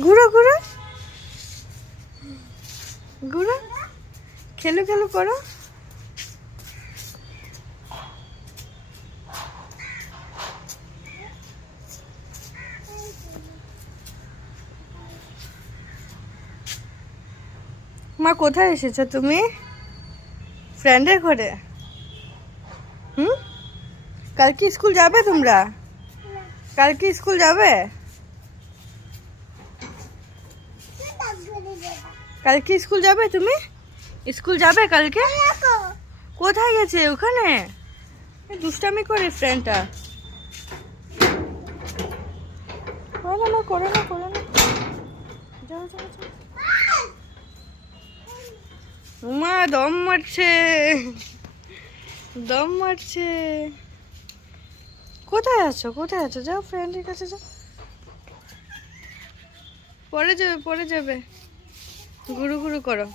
ঘুরো ঘুরো ঘুরো, খেলো খেলো করো। মা কোথায় এসেছো তুমি? ফ্রেন্ডের ঘরে? কাল কি স্কুল যাবে তোমরা? কাল কি স্কুল যাবে? কাল কি স্কুল যাবে তুমি? স্কুল যাবে কালকে? কোথায় গেছে? ওখানে দুষ্টামি করে ফ্রেন্ডটা। করো না করো না করো না, যাও যাও যাও। মা দম মারছে, দম মারছে। কোথায় আছো? কোথায় আছো? যাও ফ্রেন্ডের কাছে যাও। পরে যাবে পরে যাবে। ঘুরু ঘুরু করো।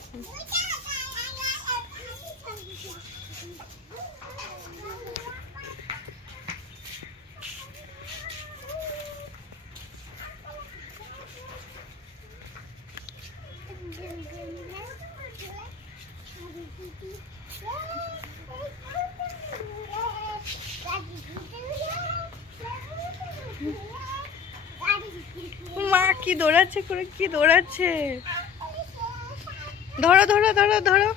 মা কি দৌড়াচ্ছে করে, কি দৌড়াচ্ছে। ধরো ধরো ধরো ধরো।